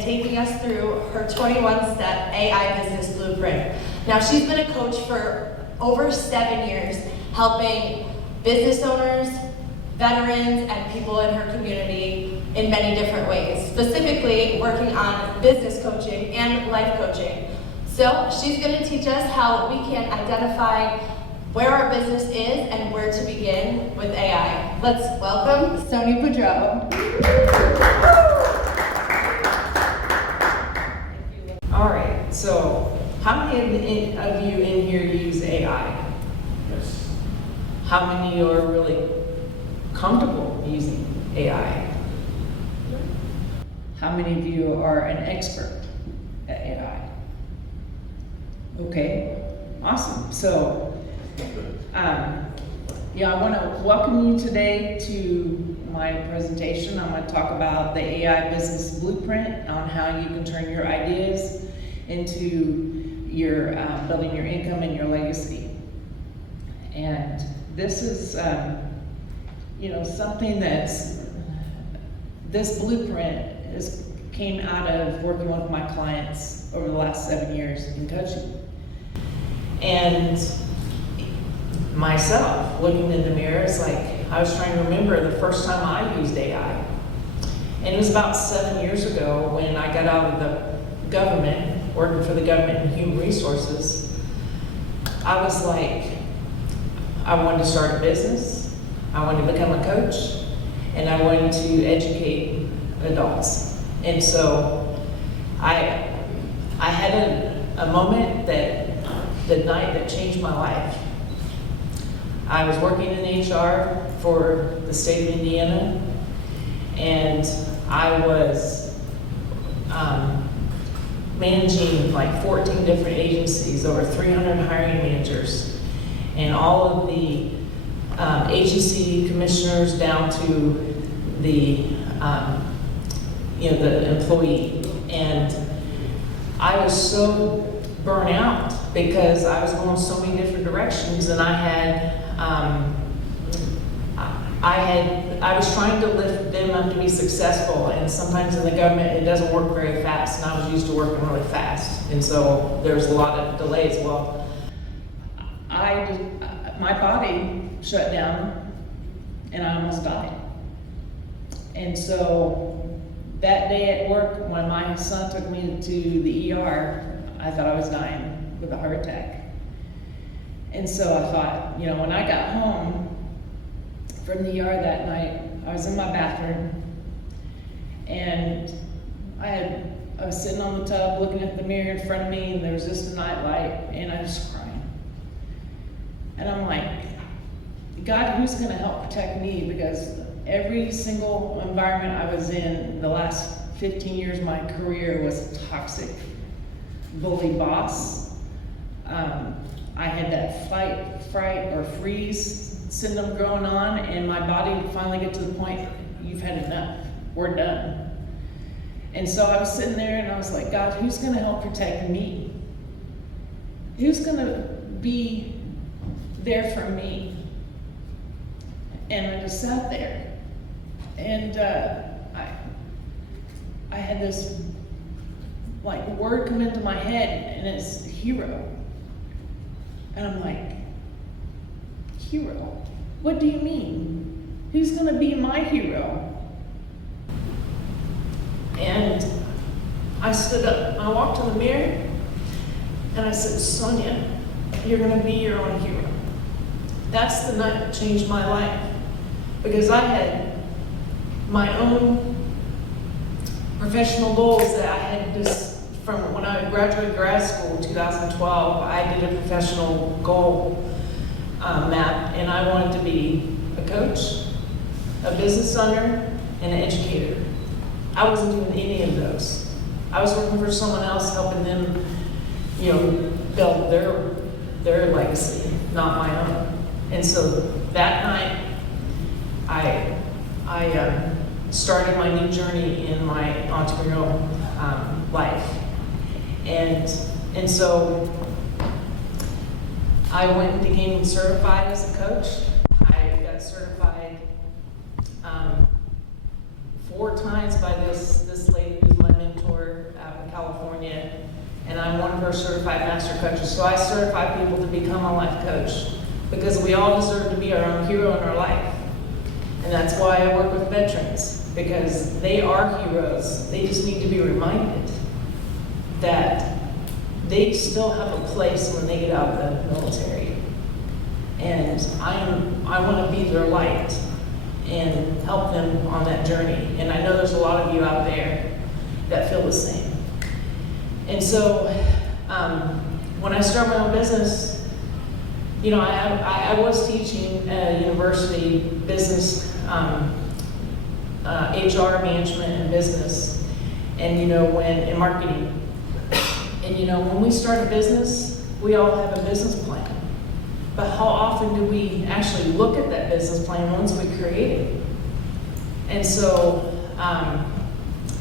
taking us through her 21-step AI business blueprint. Now, she's been a coach for over 7 years, helping business owners, veterans, and people in her community in many different ways, specifically working on business coaching and life coaching. So she's going to teach us how we can identify where our business is and where to begin with AI. Let's welcome Sonja Budreau. All right, so how many of you in here use AI? Yes. How many are really comfortable using AI? How many of you are an expert at AI? Okay, awesome. So, I want to welcome you today to my presentation. I'm going to talk about the AI business blueprint on how you can turn your ideas into your building your income and your legacy. And this is, something this blueprint came out of working with my clients over the last 7 years in coaching. And myself, looking in the mirror, it's like I was trying to remember the first time I used AI. And it was about 7 years ago when I got out of the government, working for the government in human resources. I was like, I wanted to start a business, I wanted to become a coach, and I wanted to educate adults. And so I had a moment the night that changed my life. I was working in HR for the state of Indiana, and I was managing like 14 different agencies, over 300 hiring managers, and all of the agency commissioners down to the the employee. And I was so burnt out because I was going so many different directions, and I was trying to lift them up to be successful, and sometimes in the government it doesn't work very fast, and I was used to working really fast, and so there's a lot of delays. Well, my body shut down and I almost died. And so that day at work, when my son took me to the ER, I thought I was dying with a heart attack. And so I thought, when I got home from the ER that night, I was in my bathroom, and I was sitting on the tub looking at the mirror in front of me, and there was just a night light, and I was crying. And I'm like, God, who's going to help protect me? Because every single environment I was in the last 15 years of my career was a toxic, bully boss. I had that fight, fright, or freeze syndrome going on, and my body would finally get to the point, you've had enough, we're done. And so I was sitting there and I was like, God, who's going to help protect me? Who's going to be there for me? And I just sat there, and I had this word come into my head, and it's hero. And I'm like, hero? What do you mean? Who's gonna be my hero? And I stood up, I walked to the mirror, and I said, Sonja, you're gonna be your own hero. That's the night that changed my life, because I had my own professional goals that I had just from when I graduated grad school in 2012. I did a professional goal map, and I wanted to be a coach, a business owner, and an educator. I wasn't doing any of those. I was working for someone else, helping them, build their legacy, not my own. And so that night, I started my new journey in my entrepreneurial life. And so I went and became certified as a coach. I got certified 4 times by this lady who's my mentor, we're certified master coaches. So I certify people to become a life coach because we all deserve to be our own hero in our life. And that's why I work with veterans, because they are heroes. They just need to be reminded that they still have a place when they get out of the military. And I want to be their light and help them on that journey. And I know there's a lot of you out there that feel the same. And so when I started my own business, you know, I was teaching at a university business, HR management and business, and you know, in marketing. And you know, when we start a business, we all have a business plan. But how often do we actually look at that business plan once we create it? And so,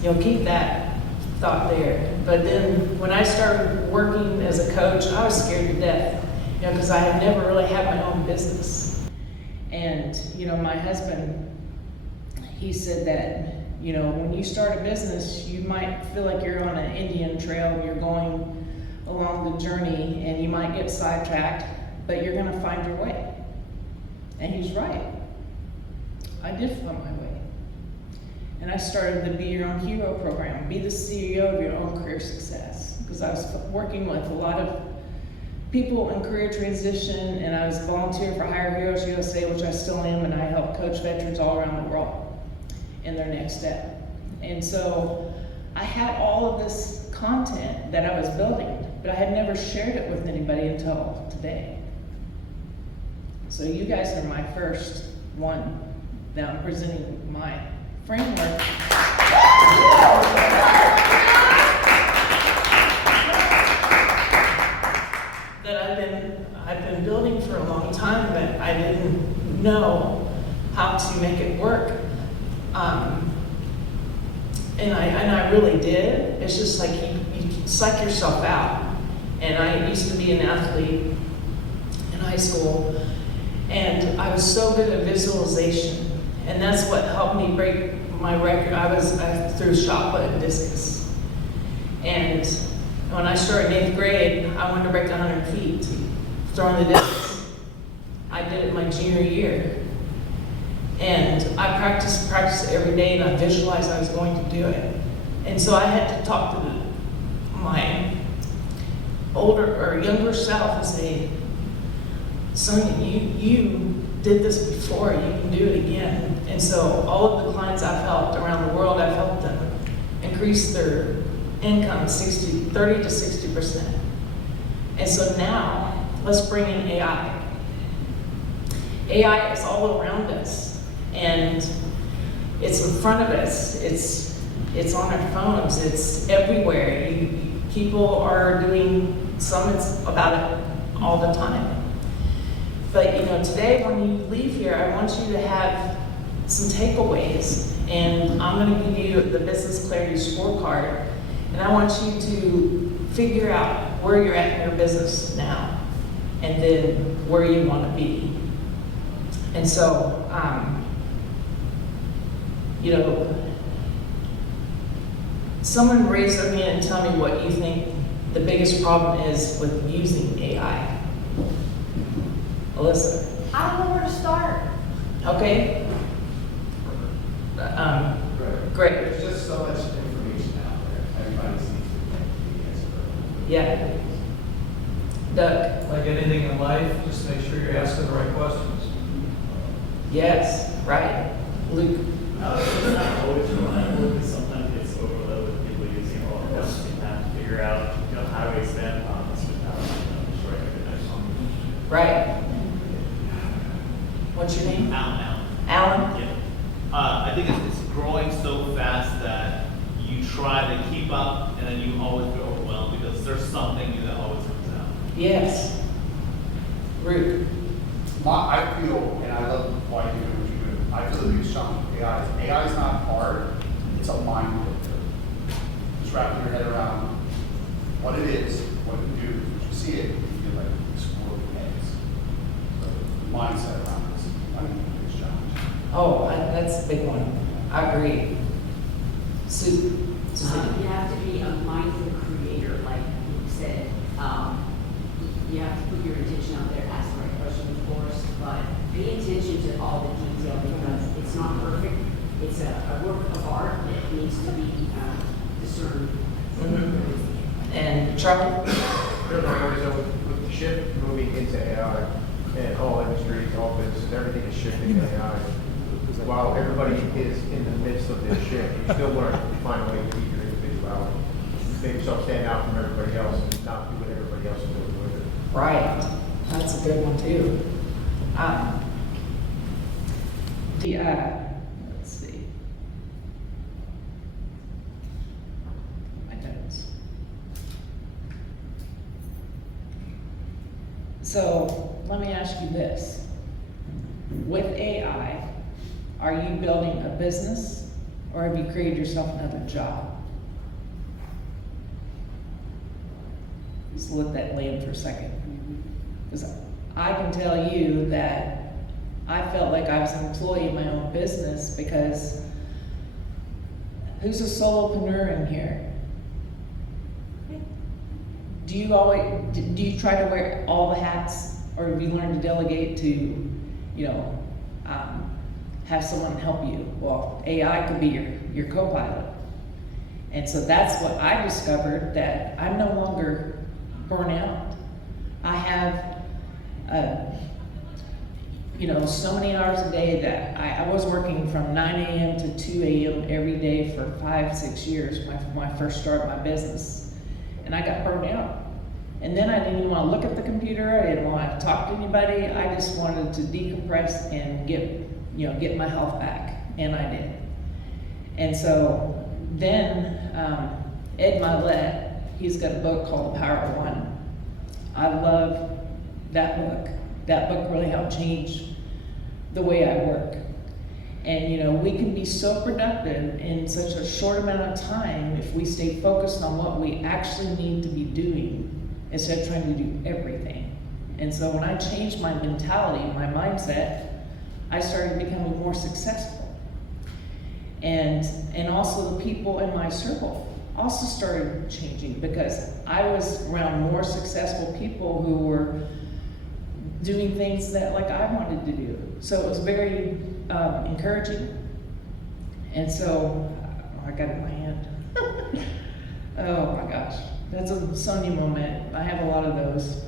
you know, keep that thought there. But then when I started working as a coach, I was scared to death, you know, because I had never really had my own business. And, you know, my husband, he said that, you know, when you start a business, you might feel like you're on an Indian trail and you're going along the journey and you might get sidetracked, but you're gonna find your way. And he's right. I did find my way. And I started the Be Your Own Hero program, be the CEO of your own career success. Because I was working with a lot of people in career transition, and I was volunteering for Hire Heroes USA, which I still am, and I help coach veterans all around the world in their next step. And so I had all of this content that I was building, but I had never shared it with anybody until today. So you guys are my first one that I'm presenting my framework. That I've been building for a long time, but I didn't know how to make it work. And I really did. It's just like you psych yourself out. And I used to be an athlete in high school, and I was so good at visualization, and that's what helped me break my record. I threw shot put and discus, and when I started in 8th grade, I wanted to break 100 feet throwing the discus. I did it my junior year. And I practiced every day, and I visualized I was going to do it. And so I had to talk to my older or younger self and say, Sonja, you did this before, you can do it again. And so all of the clients I've helped around the world, I've helped them increase their income 30 to 60%. And so now, let's bring in AI. AI is all around us. And it's in front of us. It's on our phones. It's everywhere. People are doing summits about it all the time. But you know, today when you leave here, I want you to have some takeaways. And I'm going to give you the Business Clarity Scorecard. And I want you to figure out where you're at in your business now, and then where you want to be. And so, you know, someone raise their hand and tell me what you think the biggest problem is with using AI. Alyssa. I don't know where to start. Okay. Great. There's just so much information out there. Everybody seems to think the expert. Yeah. Doug. Like anything in life, just make sure you're asking the right questions. Yes. Right. Luke. It's not always reliable because sometimes it gets overloaded with people using all of us. You have to figure out, you know, how to expand upon this without, you know, destroying the next one. Right. What's your name? Alan. Alan? Yeah. I think it's growing so fast that you try to keep up and then you always get overwhelmed because there's something new that always comes out. Yes. Ruth. I feel, and I love why you do what you do, I feel the biggest challenge with AI is not hard, it's a mind filter. Just wrap your head around what it is, what it can do. When you see it, you feel like exploding heads. So the mindset around this, I think, is the biggest challenge. Oh, that's a big one. I agree. Susan. You have to be a mindful creator, like you said. concern. And Charlie? So with the shift moving into AI and all industries, all businesses, everything is shifting to AI. While everybody is in the midst of this shift, you still want to find a way to keep your individuality. Make yourself stand out from everybody else and not do what everybody else is doing with it. Right, that's a good one too. Let's see. My notes. So let me ask you this. With AI, are you building a business or have you created yourself another job? Just let that land for a second. Because I can tell you that I felt like I was an employee in my own business because who's a solopreneur in here? Do you try to wear all the hats, or have you learned to delegate to, have someone help you? Well, AI could be your co-pilot. And so that's what I discovered, that I'm no longer burnt out. I have, so many hours a day that I was working from 9 a.m. to 2 a.m. every day for 5-6 years when I first started my business. And I got burnt out. And then I didn't even want to look at the computer. I didn't want to talk to anybody. I just wanted to decompress and get my health back. And I did. And so then Ed Milet, he's got a book called The Power of One. I love that book. That book really helped change the way I work. And we can be so productive in such a short amount of time if we stay focused on what we actually need to be doing instead of trying to do everything. And so when I changed my mentality, my mindset, I started becoming more successful. And also the people in my circle also started changing because I was around more successful people who were doing things that I wanted to do. So it was very encouraging. And so, I got it in my hand. Oh my gosh, that's a Sonja moment. I have a lot of those.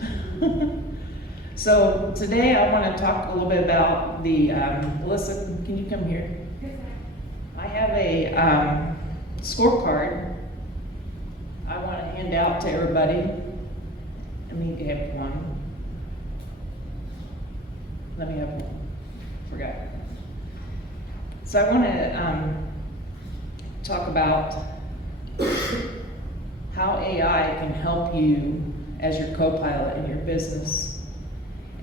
So today I want to talk a little bit about the, Melissa, can you come here? I have a scorecard I want to hand out to everybody. Let me have one. Let me have one. Forgot. So I want to talk about how AI can help you as your co-pilot in your business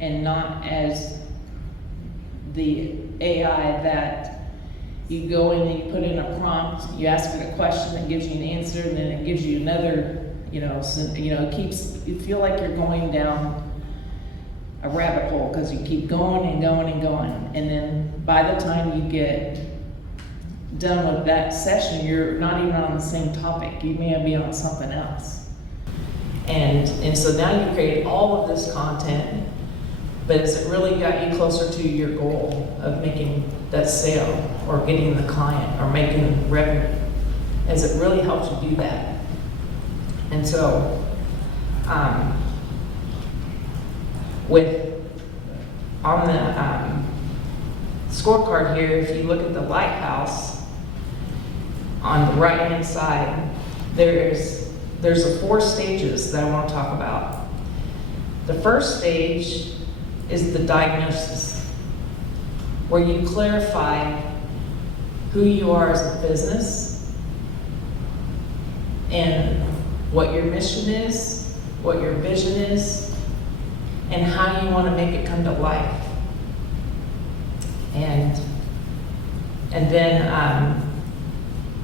and not as the AI that you go in and you put in a prompt, you ask it a question that gives you an answer, and then it gives you another, it keeps, you feel like you're going down a rabbit hole because you keep going and going and going. And then by the time you get done with that session, you're not even on the same topic. You may be on something else. And so now you create all of this content, but has it really got you closer to your goal of making that sale or getting the client or making revenue? Has it really helped you do that? And so, on the scorecard here, if you look at the lighthouse on the right-hand side, there's the 4 stages that I want to talk about. The first stage is the diagnosis, where you clarify who you are as a business and what your mission is, what your vision is, and how you want to make it come to life. And then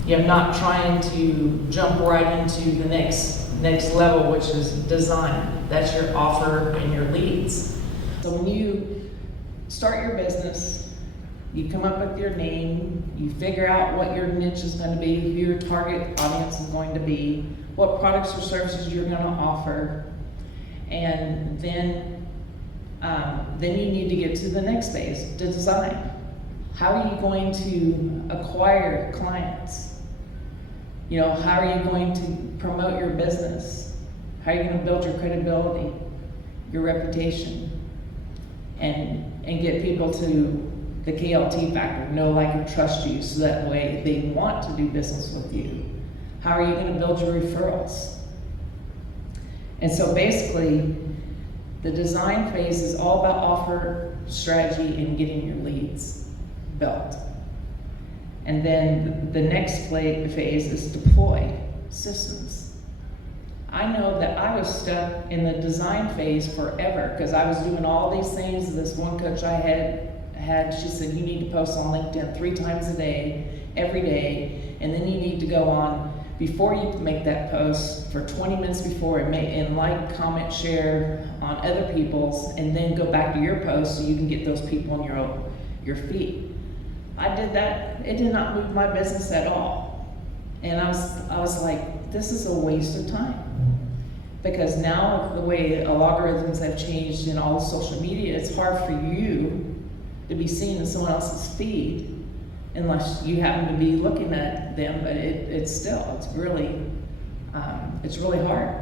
you're not trying to jump right into the next level, which is design. That's your offer and your leads. So when you start your business, you come up with your name, you figure out what your niche is going to be, who your target audience is going to be, what products or services you're going to offer, and then you need to get to the next phase, design. How are you going to acquire clients? You know, how are you going to promote your business? How are you going to build your credibility, your reputation, and get people to the KLT factor, know, like, and trust you, so that way they want to do business with you? How are you going to build your referrals? And so basically, the design phase is all about offer strategy and getting your leads built. And then the next phase is deploy systems. I know that I was stuck in the design phase forever because I was doing all these things. This one coach I had, she said, you need to post on LinkedIn 3 times a day, every day, and then you need to go on before you make that post for 20 minutes before and like, comment, share on other people's, and then go back to your post so you can get those people on your feed. I did that. It did not move my business at all. And I was like, this is a waste of time. Because now the way algorithms have changed in all the social media, it's hard for you to be seen in someone else's feed unless you happen to be looking at them, but it's really hard.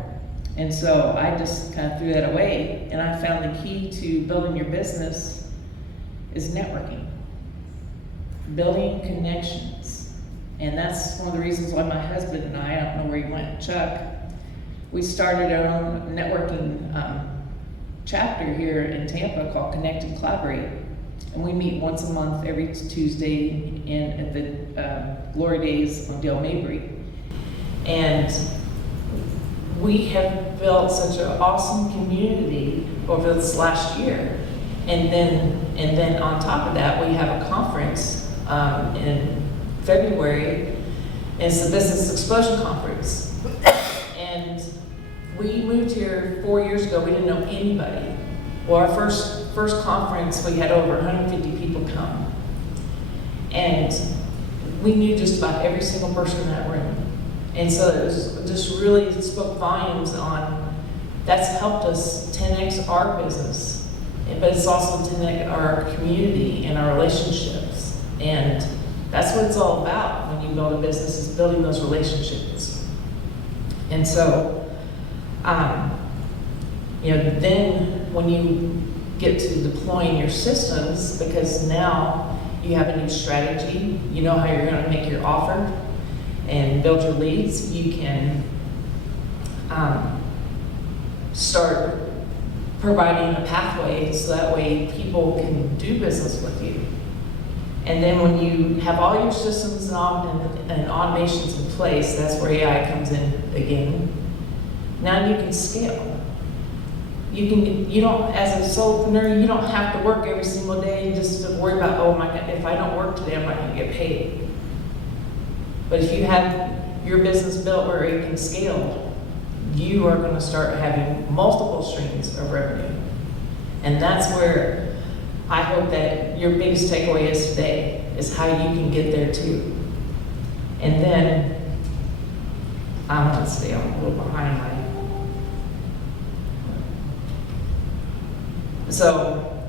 And so I just kind of threw that away, and I found the key to building your business is networking. Building connections. And that's one of the reasons why my husband and I don't know where he went, Chuck, we started our own networking chapter here in Tampa called Connect and Collaborate. And we meet once a month every Tuesday at the Glory Days on Dale Mabry. And we have built such an awesome community over this last year. And then on top of that, we have a conference in February. It's the Business Explosion Conference. And we moved here 4 years ago. We didn't know anybody. Well, our first conference, we had over 150 people come. And we knew just about every single person in that room. And so it was just really spoke volumes on, that's helped us 10x our business. But it's also 10x our community and our relationships. And that's what it's all about when you build a business, is building those relationships. And so, then when you get to deploying your systems, because now you have a new strategy, you know how you're going to make your offer and build your leads, you can start providing a pathway so that way people can do business with you. And then when you have all your systems and automations in place, that's where AI comes in again. Now you can scale. You don't, as a solopreneur, you don't have to work every single day just to worry about, oh my God, if I don't work today, I'm not gonna get paid. But if you have your business built where it can scale, you are gonna start having multiple streams of revenue. And that's where I hope that your biggest takeaway is today, is how you can get there too. And then, let's see, I'm a little behind my. So,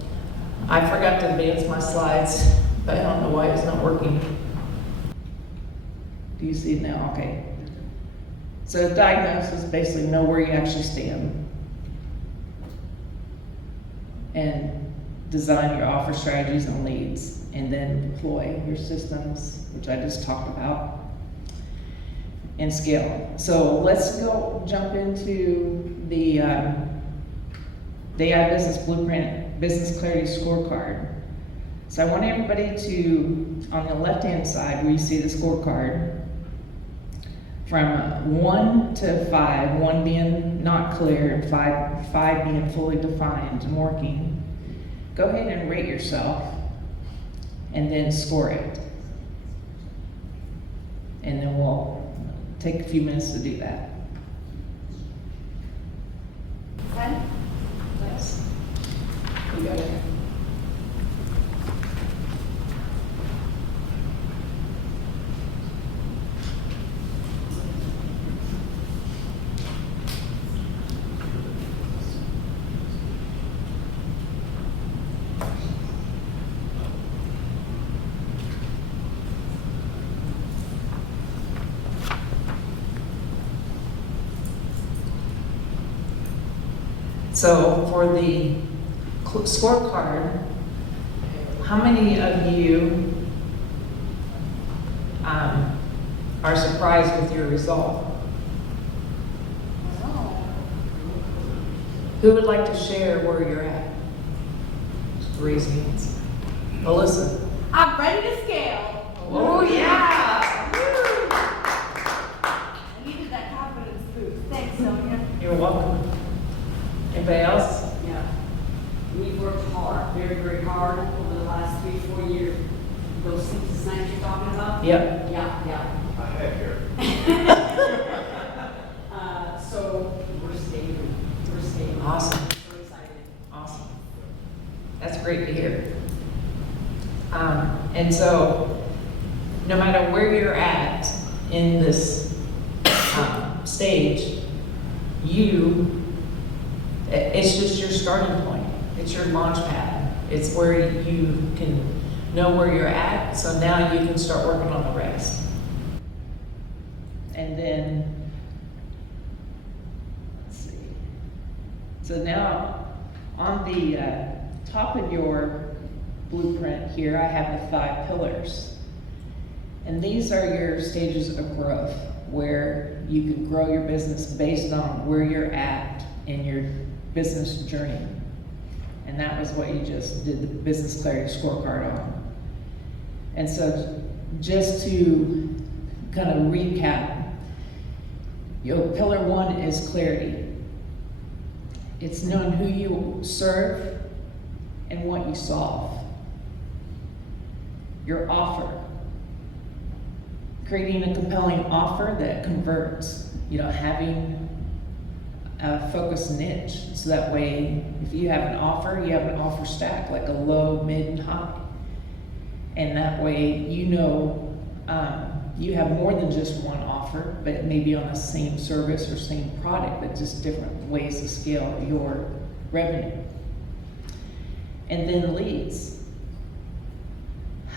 I forgot to advance my slides, but I don't know why it's not working. Do you see it now? Okay. So diagnosis, basically know where you actually stand. And design your offer strategies and leads, and then deploy your systems, which I just talked about, and scale. So let's jump into the AI Business Blueprint Business Clarity Scorecard. So I want everybody to, on the left-hand side where you see the scorecard, from 1 to 5, 1 being not clear and 5 being fully defined and working, go ahead and rate yourself and then score it. And then we'll take a few minutes to do that. Okay. Nice. You got it. So for the scorecard, how many of you are surprised with your result? Who would like to share where you're at? Just raise your hands. Melissa. I'm ready to scale. Oh, yeah. I needed that confidence boost. Thanks, Sonja. You're welcome. Anybody else? Yeah. We've worked hard, very, very hard over the last 3-4 years. Those 6 to 9 you're talking about? Yep. Yeah. I have here. So we're staying. We're staying. Awesome. We're excited. Awesome. That's great to hear. And so, no matter where you're at in this stage, it's just your starting point. It's your launch pad. It's where you can know where you're at, so now you can start working on the rest. And then, let's see. So now, on the top of your blueprint here, I have the 5 pillars. And these are your stages of growth, where you can grow your business based on where you're at in your business journey. And that was what you just did the business clarity scorecard on. And so just to kind of recap, your pillar 1 is clarity. It's knowing who you serve and what you solve. Your offer. Creating a compelling offer that converts. Having a focused niche. So that way, if you have an offer, you have an offer stack, like a low, mid, and high. And that way, you have more than just one offer, but it may be on the same service or same product, but just different ways to scale your revenue. And then leads.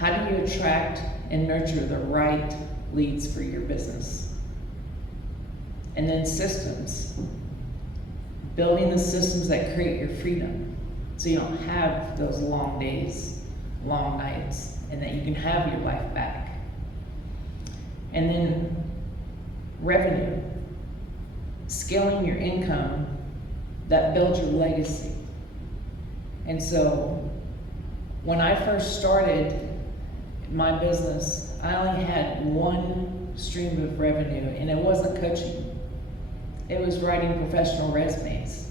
How do you attract and nurture the right leads for your business? And then systems. Building the systems that create your freedom, so you don't have those long days, long nights, and that you can have your life back. And then revenue. Scaling your income that builds your legacy. And so when I first started my business, I only had one stream of revenue, and it wasn't coaching. It was writing professional resumes.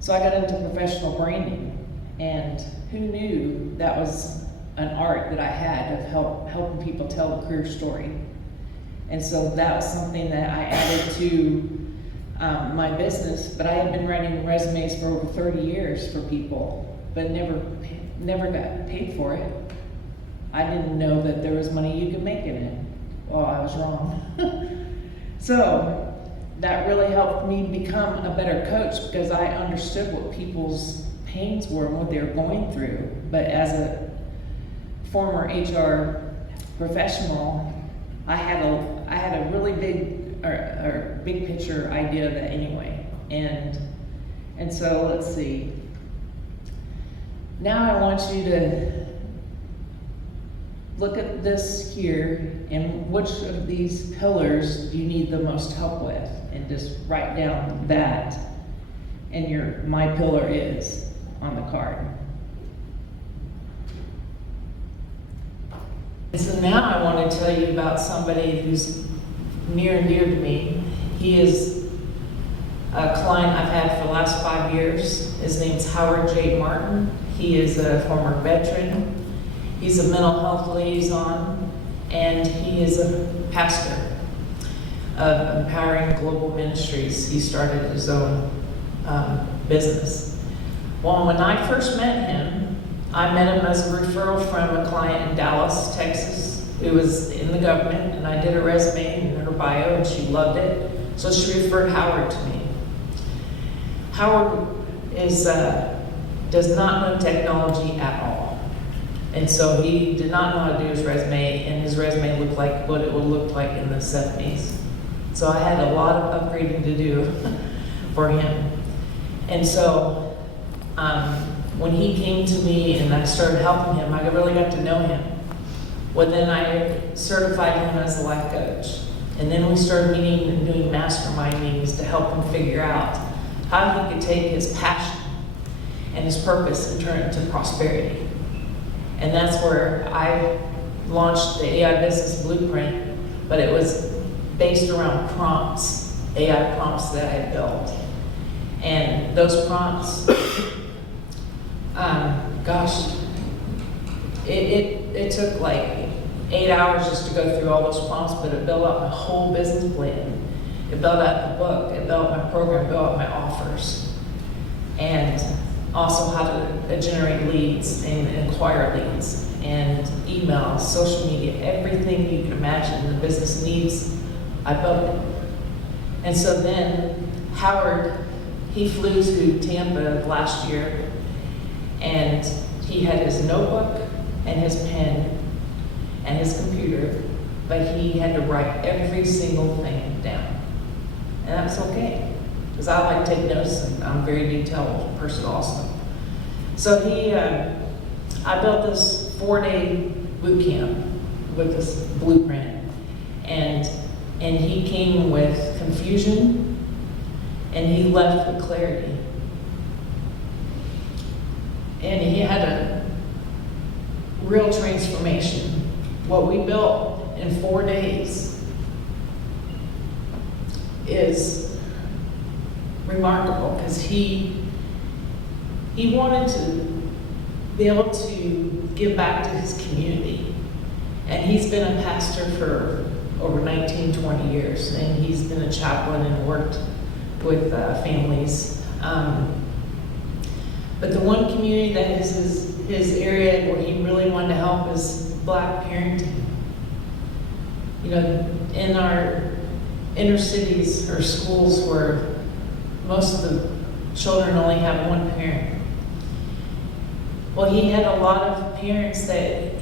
So I got into professional branding, and who knew that was an art that I had of helping people tell a career story. And so that was something that I added to my business, but I had been writing resumes for over 30 years for people, but never got paid for it. I didn't know that there was money you could make in it. Oh, I was wrong. So that really helped me become a better coach, because I understood what people's pains were and what they were going through. But as a former HR professional, I had a really big picture idea of that anyway. And so let's see. Now I want you to look at this here, and which of these pillars do you need the most help with? And just write down that, and my pillar is on the card. And so now I want to tell you about somebody who's near and dear to me. He is a client I've had for the last 5 years. His name's Howard J. Martin. He is a former veteran. He's a mental health liaison, and he is a pastor of Empowering Global Ministries. He started his own business. Well, when I first met him, I met him as a referral from a client in Dallas, Texas, who was in the government, and I did a resume and her bio, and she loved it, so she referred Howard to me. Howard does not know technology at all. And so he did not know how to do his resume, and his resume looked like what it would look like in the 70s. So I had a lot of upgrading to do for him. And so, when he came to me and I started helping him, I really got to know him. Well, then I certified him as a life coach. And then we started meeting and doing mastermind meetings to help him figure out how he could take his passion and his purpose and turn it into prosperity. And that's where I launched the AI Business Blueprint, but it was based around prompts, AI prompts that I had built. And those prompts, gosh, it took like 8 hours just to go through all those prompts, but it built out my whole business plan. It built out the book, it built my program, it built out my offers. And also how to generate leads and acquire leads and emails, social media, everything you can imagine the business needs, I built it. And so then Howard, he flew to Tampa last year, and he had his notebook and his pen and his computer, but he had to write every single thing down. And that was okay, because I like to take notes, and I'm a very detailed person also. So I built this 4-day boot camp with this blueprint, and he came with confusion, and he left with clarity. And he had a real transformation. What we built in 4 days is remarkable, because he wanted to be able to give back to his community. And he's been a pastor for over 19, 20 years, and he's been a chaplain and worked with families. But the one community that is his area where he really wanted to help is Black parenting. You know, in our inner cities or schools where most of the children only have one parent. Well, he had a lot of parents that,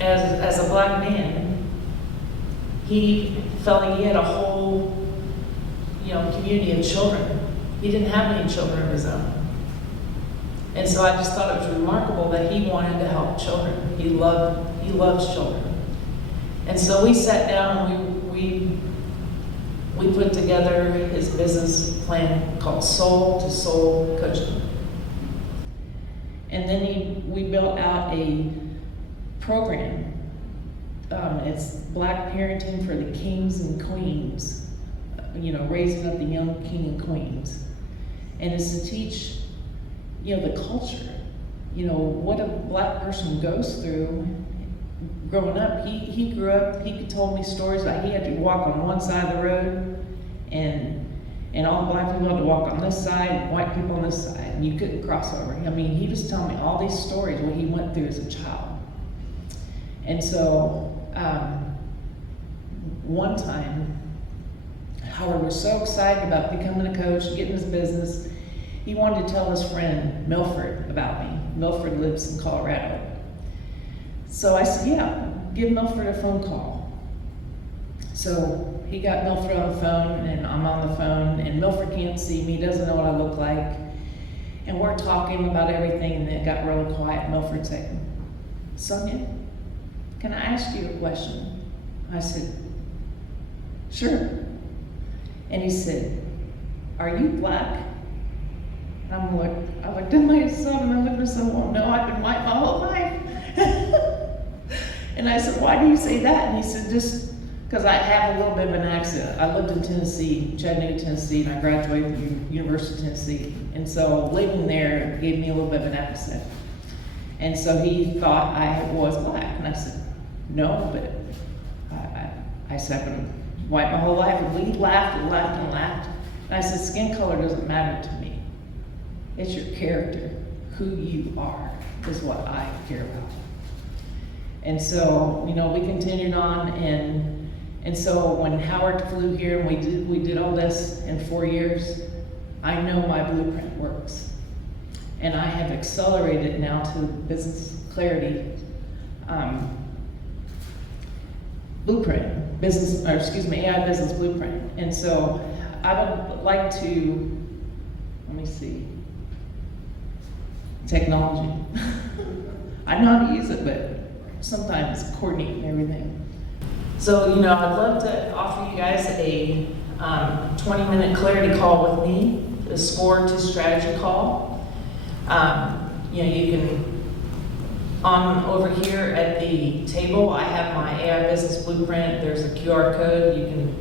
as a Black man, he felt like he had a whole, community of children. He didn't have any children of his own. And so I just thought it was remarkable that he wanted to help children. He loves children. And so we sat down and we put together his business plan called Soul to Soul Coaching. And then we built out a program. It's Black parenting for the kings and queens, raising up the young king and queens. And it's to teach, the culture, what a Black person goes through. Growing up, he grew up, he told me stories about he had to walk on one side of the road, and all Black people had to walk on this side, and white people on this side, and you couldn't cross over. I mean, he was telling me all these stories, what he went through as a child. And so, one time, Howard was so excited about becoming a coach, getting his business, he wanted to tell his friend, Milford, about me. Milford lives in Colorado. So I said, yeah, give Milford a phone call. So he got Milford on the phone, and I'm on the phone, and Milford can't see me, doesn't know what I look like. And we're talking about everything, and it got really quiet. Milford said, Sonja, can I ask you a question? I said, sure. And he said, are you Black? And I looked at my son, and I looked at someone, no, I've been white my whole life. And I said, why do you say that? And he said, just because I have a little bit of an accent. I lived in Tennessee, Chattanooga, Tennessee, and I graduated from the University of Tennessee. And so living there gave me a little bit of an accent. And so he thought I was Black. And I said, no, but I said, I've been white my whole life. And we laughed and laughed and laughed. And I said, skin color doesn't matter to me. It's your character, who you are, is what I care about. And so, we continued on, and so when Howard flew here and we did all this in 4 years, I know my blueprint works. And I have accelerated it now to business clarity blueprint, AI business blueprint. And so I would like to let me see. Technology. I know how to use it, but sometimes coordinating everything. So, I'd love to offer you guys a 20-minute clarity call with me, the SCORE to strategy call. You can, over here at the table, I have my AI business blueprint. There's a QR code you can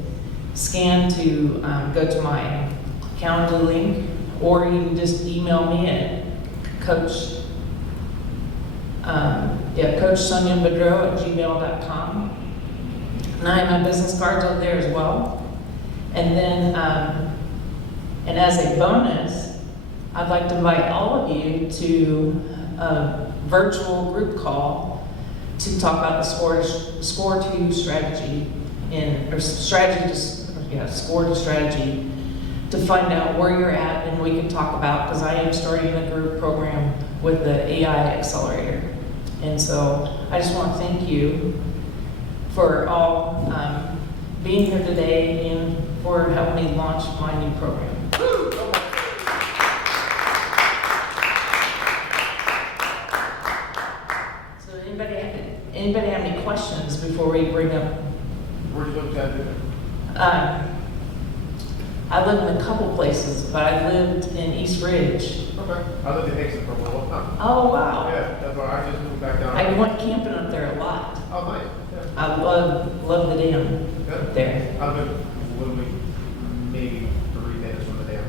scan to go to my calendar link, or you can just email me at Coach Sonja Budreau at gmail.com. And I have my business cards up there as well. And then, and as a bonus, I'd like to invite all of you to a virtual group call to talk about the SCORE to strategy SCORE to strategy, to find out where you're at, and we can talk about, because I am starting a group program with the AI Accelerator. And so I just want to thank you for all being here today and for helping me launch my new program. So anybody have any questions before we bring up? Where'd you live at? I lived in a couple places, but I lived in East Ridge. Okay. I lived in Exit for a long time. Oh, wow. Yeah, that's why I just moved back down. I went camping up there a lot. Oh, nice. Yeah. I love the dam up there. I live literally maybe 3 minutes from the dam.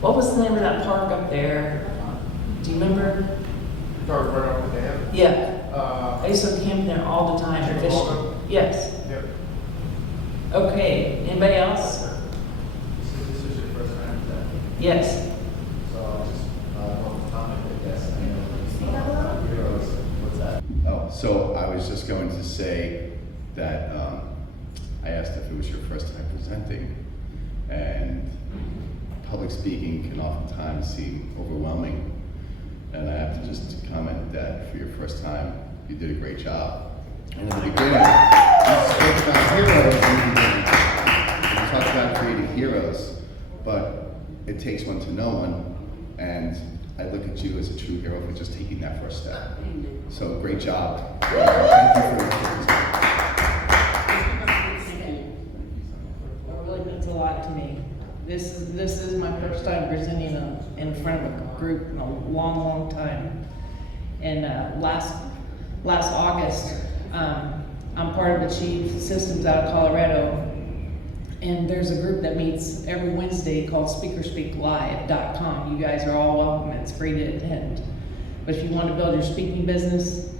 What was the name of that park up there? Do you remember? You started right off the dam? Yeah. I used to camp there all the time. Clearwater? Yes. Yep. Okay. Anybody else? This is your first time with that. Yes. So I'll just, one comment, I guess, I know. Heroes, what's that? Oh, so I was just going to say that I asked if it was your first time presenting, and public speaking can oftentimes seem overwhelming. And I have to just comment that for your first time, you did a great job. And in the beginning, you spoke about heroes in the beginning. You talked about creating heroes, but it takes one to know one. And I look at you as a true hero for just taking that first step. So great job. Thank you for your It really means a lot to me. This is my first time presenting in front of a group in a long time. And last August, I'm part of the Chief Systems out of Colorado, and there's a group that meets every Wednesday called SpeakerspeakLive.com. You guys are all welcome. It's free to attend. But if you want to build your speaking business,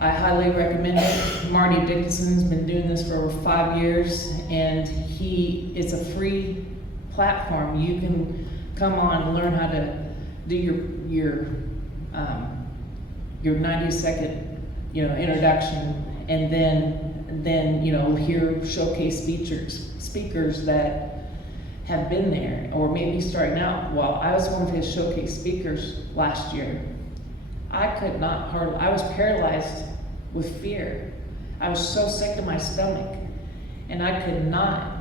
I highly recommend it. Marty Dickinson's been doing this for over 5 years, and it's a free platform. You can come on and learn how to do your 90-second introduction, and then hear showcase speakers that have been there or maybe starting out. Well, I was one of his showcase speakers last year. I was paralyzed with fear. I was so sick to my stomach, and I could not.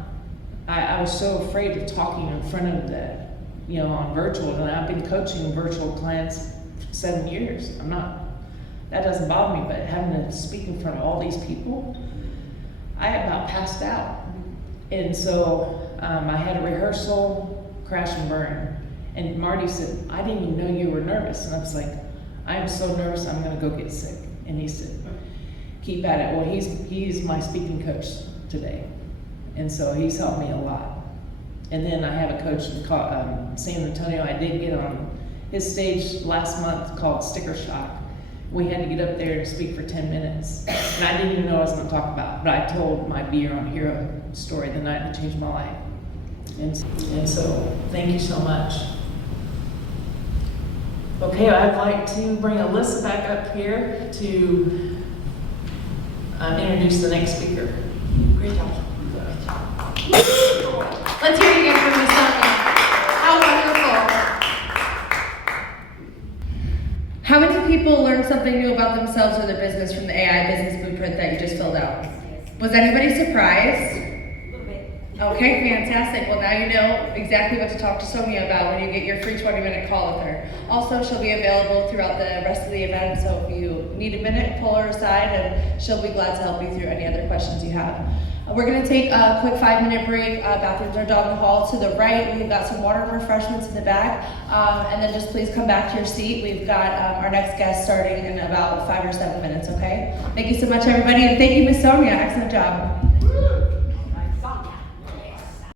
I was so afraid of talking in front of on virtual, and I've been coaching virtual clients for 7 years. That doesn't bother me, but having to speak in front of all these people, I about passed out. And so I had a rehearsal, crash and burn. And Marty said, I didn't even know you were nervous. And I was like, I am so nervous, I'm gonna go get sick. And he said, keep at it. Well, he's my speaking coach today. And so he's helped me a lot. And then I have a coach called San Antonio. I did get on his stage last month called Sticker Shock. We had to get up there and speak for 10 minutes. And I didn't even know what I was gonna talk about, but I told my Be Your Own Hero story the night that changed my life. And so, thank you so much. Okay, I'd like to bring Alyssa back up here to introduce the next speaker. Great job. Let's hear it again from Miss Sonja. How wonderful. How many people learned something new about themselves or their business from the AI business blueprint that you just filled out? Was anybody surprised? A little bit. Okay, fantastic. Well, now you know exactly what to talk to Sonja about when you get your free 20-minute call with her. Also, she'll be available throughout the rest of the event, so if you need a minute, pull her aside and she'll be glad to help you through any other questions you have. We're gonna take a quick 5-minute break. Bathrooms are down the hall to the right. We've got some water and refreshments in the back. And then just please come back to your seat. We've got our next guest starting in about 5 or 7 minutes, okay? Thank you so much, everybody, and thank you, Miss Sonja. Excellent job.